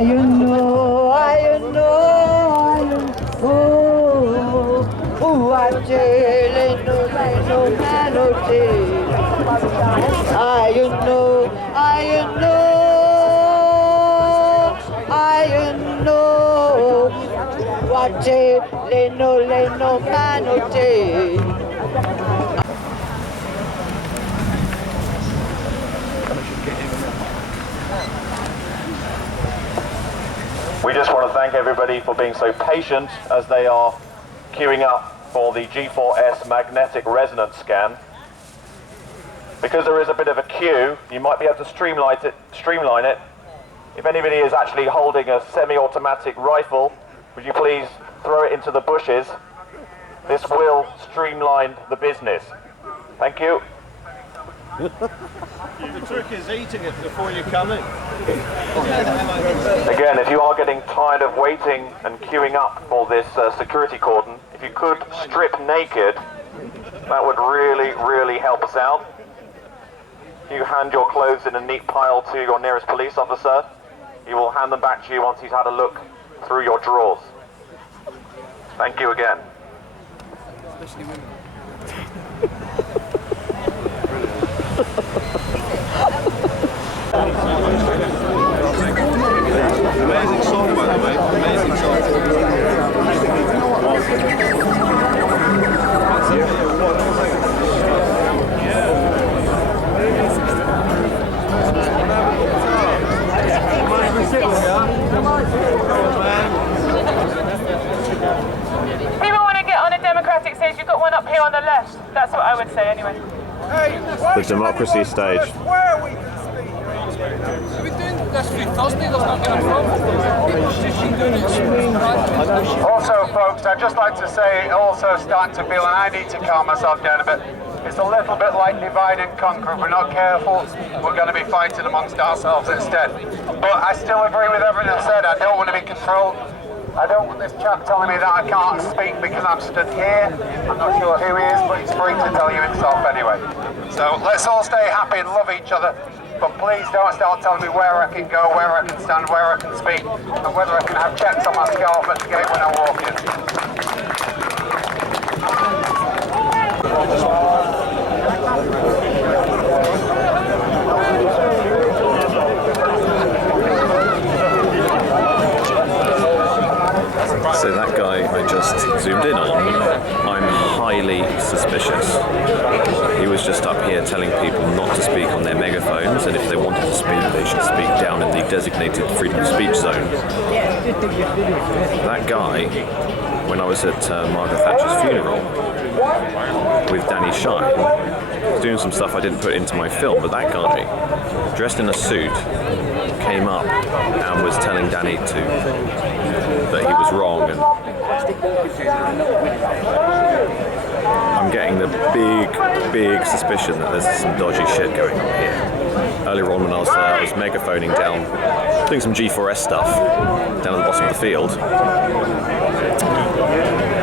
you know, I know, oh, I tell no melody. I know, what no melody. We just want to thank everybody for being so patient as they are queuing up for the G4S magnetic resonance scan. Because there is a bit of a queue, you might be able to streamline it. If anybody is actually holding a semi-automatic rifle, would you please throw it into the bushes? This will streamline the business. Thank you. The trick is eating it before you come in. Again, if you are getting tired of waiting and queuing up for this security cordon, if you could strip naked, that would really, really help us out. You hand your clothes in a neat pile to your nearest police officer. He will hand them back to you once he's had a look through your drawers. Thank you again. Amazing song, by the way. Amazing song. People want to get on a democratic stage. You've got one up here on the left. That's what I would say anyway. The democracy stage. Also, folks, I'd just like to say, also starting to feel, and I need to calm myself down a bit, it's a little bit like divide and conquer. If we're not careful, we're going to be fighting amongst ourselves instead. But I still agree with everything I said. I don't want to be controlled. I don't want this chap telling me that I can't speak because I'm stood here. I'm not sure who he is, but he's free to tell you himself anyway. So let's all stay happy and love each other. But please don't start telling me where I can go, where I can stand, where I can speak, and whether I can have checks on my scarf at the gate when I walk in. So that guy I just zoomed in on, I'm highly suspicious. He was just up here telling people not to speak on their megaphones, and if they wanted to speak, they should speak down in the designated freedom of speech zone. That guy, when I was at Margaret Thatcher's funeral with Danny Shine, was doing some stuff I didn't put into my film, but that guy, dressed in a suit, came up and was telling Danny that he was wrong, and I'm getting the big suspicion that there's some dodgy shit going on here. Earlier on when I was megaphoning down, doing some G4S stuff down at the bottom of the field,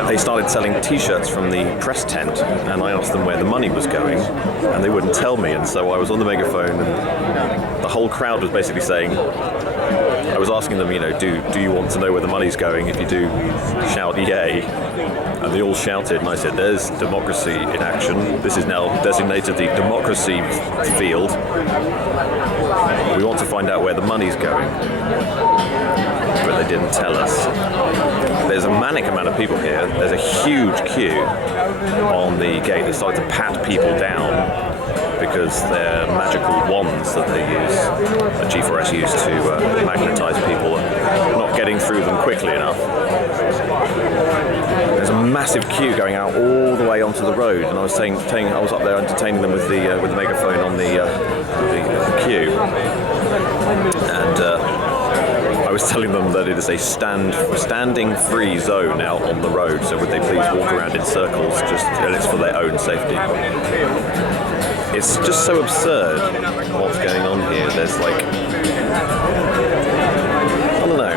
they started selling t-shirts from the press tent, and I asked them where the money was going, and they wouldn't tell me, and so I was on the megaphone, and the whole crowd was basically saying, I was asking them, you know, do you want to know where the money's going? If you do, shout yay. And they all shouted, and I said, there's democracy in action. This is now designated the democracy field. We want to find out where the money's going. But they didn't tell us. There's a manic amount of people here. There's a huge queue on the gate. They started to pat people down because they're magical wands that they use, that G4S use to magnetize people, not getting through them quickly enough. There's a massive queue going out all the way onto the road, and I was I was up there entertaining them with the megaphone on the queue, and I was telling them that it is a standing free zone out on the road, so would they please walk around in circles, and it's for their own safety. It's just so absurd what's going on here. There's like, I don't know,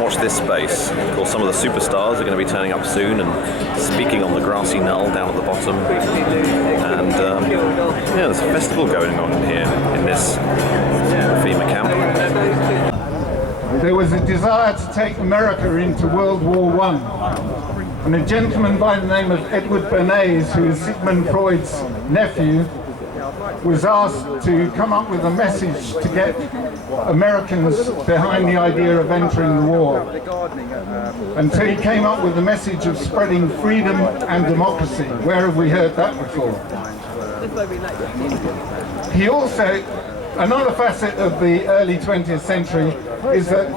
watch this space. Of course, some of the superstars are going to be turning up soon and speaking on the grassy knoll down at the bottom. And yeah, there's a festival going on here in this FEMA camp. there was a desire to take America into World War I. And a gentleman by the name of Edward Bernays, who is Sigmund Freud's nephew, was asked to come up with a message to get Americans behind the idea of entering the war. And so he came up with the message of spreading freedom and democracy. Where have we heard that before? He also, another facet of the early 20th century is that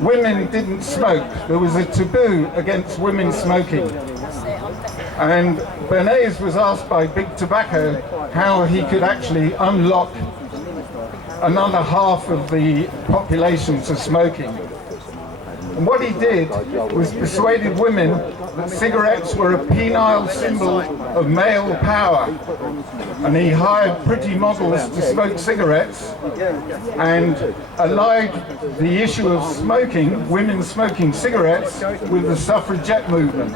women didn't smoke. There was a taboo against women smoking. And Bernays was asked by Big Tobacco how he could actually unlock another half of the population to smoking. And what he did was persuaded women that cigarettes were a penile symbol of male power. And he hired pretty models to smoke cigarettes and allied the issue of smoking, women smoking cigarettes, with the suffragette movement.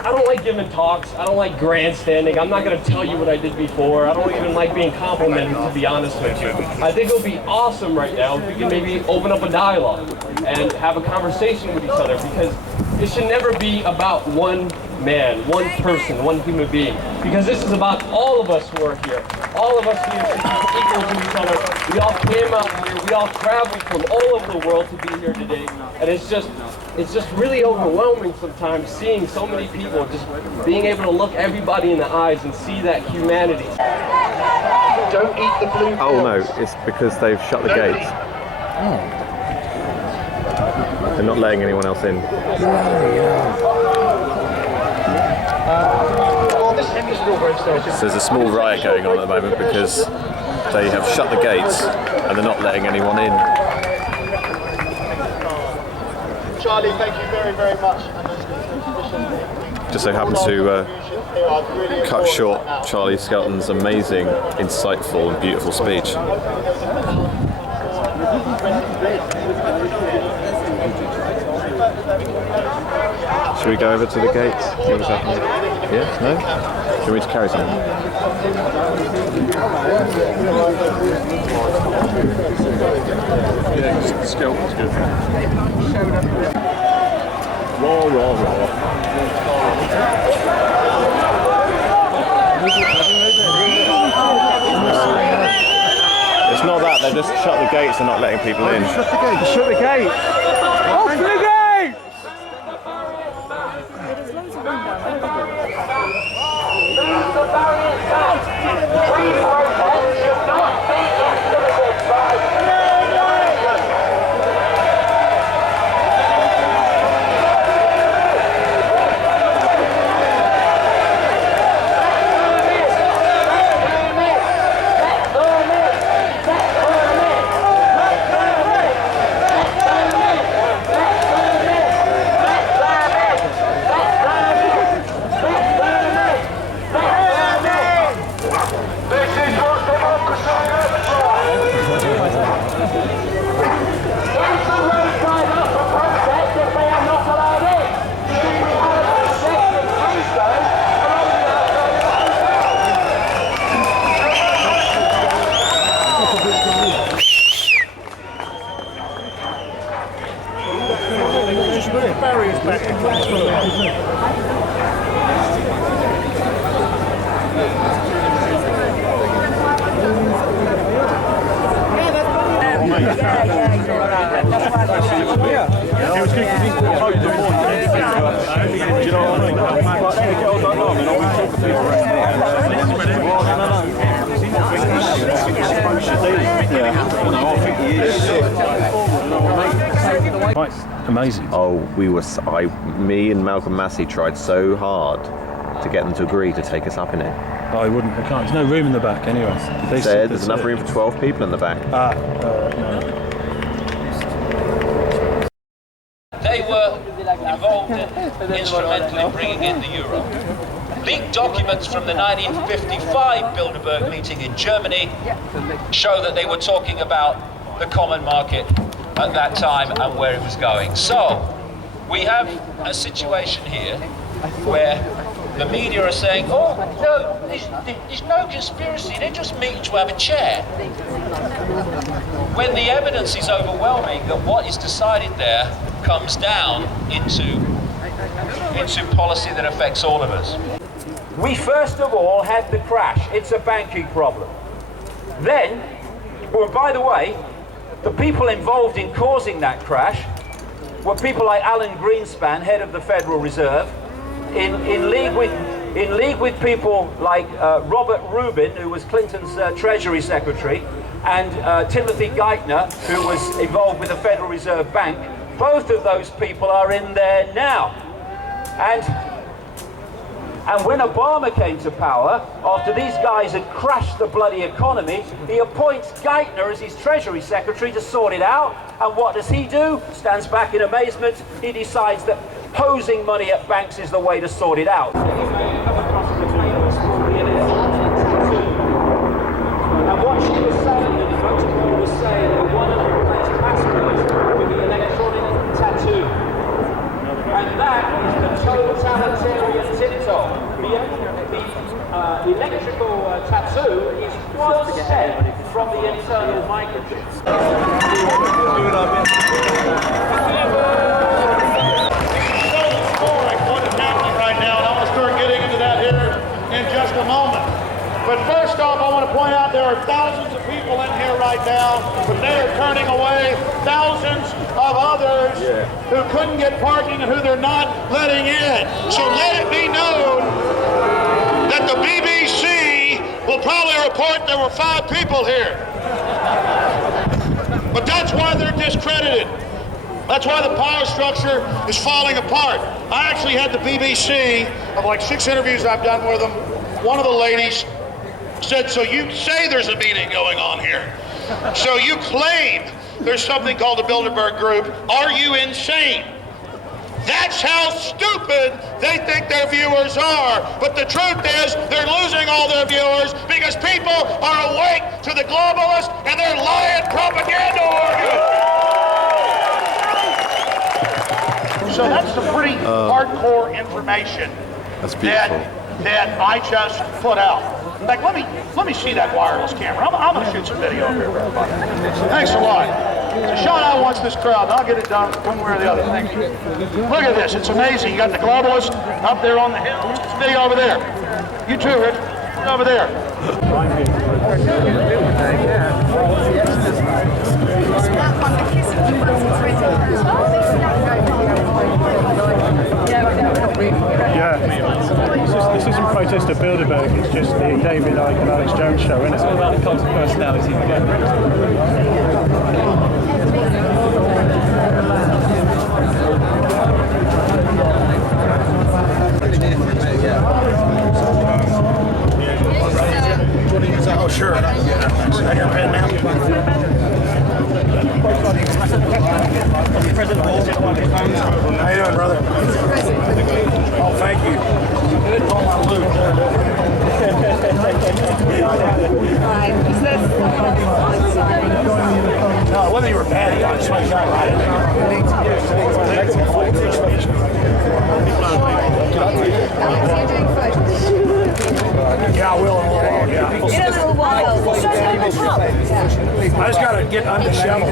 I don't like giving talks. I don't like grandstanding. I'm not going to tell you what I did before. I don't even like being complimented, to be honest with you. I think it would be awesome right now if we can maybe open up a dialogue and have a conversation with each other, because it should never be about one man, one person, one human being, because this is about all of us who are here. All of us here should be equal to each other. We all came out here. We all traveled from all over the world to be here today, and it's just really overwhelming sometimes seeing so many people just being able to look everybody in the eyes and see that humanity. Don't eat the blue. Oh no, it's because they've shut the gates. They're not letting anyone else in. So there's a small riot going on at the moment because they have shut the gates and they're not letting anyone in. Charlie, thank you very, very much. Just so happens to cut short Charlie Skelton's amazing, insightful and beautiful speech. Should we go over to the gates? See what's happening? Yeah? No? Do you want me to carry something? Yeah, Skelton's good. Raw, raw, raw. It's not that, they've just shut the gates and not letting people in. Shut the gate! Shut the gate! Open the gate! Amazing. Oh, me and Malcolm Massey tried so hard to get them to agree to take us up in it. Oh, I wouldn't. I can't. There's no room in the back anyway. They said there's enough room for 12 people in the back. No. They were involved and instrumental in bringing in the euro. Leaked documents from the 1955 Bilderberg meeting in Germany show that they were talking about the common market at that time and where it was going. So we have a situation here where the media are saying, oh, no, there's no conspiracy, they're just meeting to have a chat. When the evidence is overwhelming that what is decided there comes down into policy that affects all of us. We first of all had the crash. It's a banking problem. Then, well, by the way, the people involved in causing that crash were people like Alan Greenspan, head of the Federal Reserve, in league with people like Robert Rubin, who was Clinton's Treasury Secretary, and Timothy Geithner, who was involved with the Federal Reserve Bank. Both of those people are in there now. And when Obama came to power, after these guys had crashed the bloody economy, he appoints Geithner as his Treasury Secretary to sort it out. And what does he do? Stands back in amazement. He decides that posing money at banks is the way to sort it out. And what she was saying, the protocol was saying that one of the replace passports with the electronic tattoo. And that is the totalitarian tiptoe. The electrical tattoo is 1 step from the internal microchip. What is happening right now, and I want to start getting into that here in just a moment. But first off, I want to point out there are thousands of people in here right now, but they are turning away thousands of others who couldn't get parking and who they're not letting in. So let it be known that the BBC will probably report there were 5 people here. But that's why they're discredited. That's why the power structure is falling apart. I actually had the BBC, of like 6 interviews I've done with them, one of the ladies said, so you say there's a meeting going on here. So you claim there's something called the Bilderberg Group. Are you insane? That's how stupid they think their viewers are. But the truth is, they're losing all their viewers because people are awake to the globalists and their lying propaganda organs. So that's some pretty hardcore information that I just put out. In fact, let me see that wireless camera. I'm going to shoot some video here for everybody. Thanks a lot. So Sean, I watch this crowd, and I'll get it done one way or the other. Thank you. Look at this. It's amazing. You got the globalists up there on the hill. This video over there. You too, Rich. Over there. Yeah, this isn't protest of Bilderberg, it's just the David Icke and Alex Jones show, isn't it? It's all about the cult of personality again. Oh, sure. I got a pen now. President How you doing, brother? Oh, thank you. All my loot. No, whether you were bad, I just want to shine right in Yeah, I will in a little while, yeah. In a little while. I just got to get under shovel.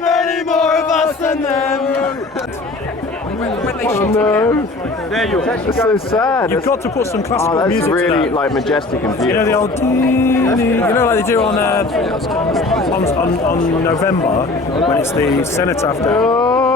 Many more of us than them. Oh no! There you are. That's so sad. You've got to put some classical music really to that. like majestic and beautiful. You know the old, you know, like they do on November when it's the cenotaph day.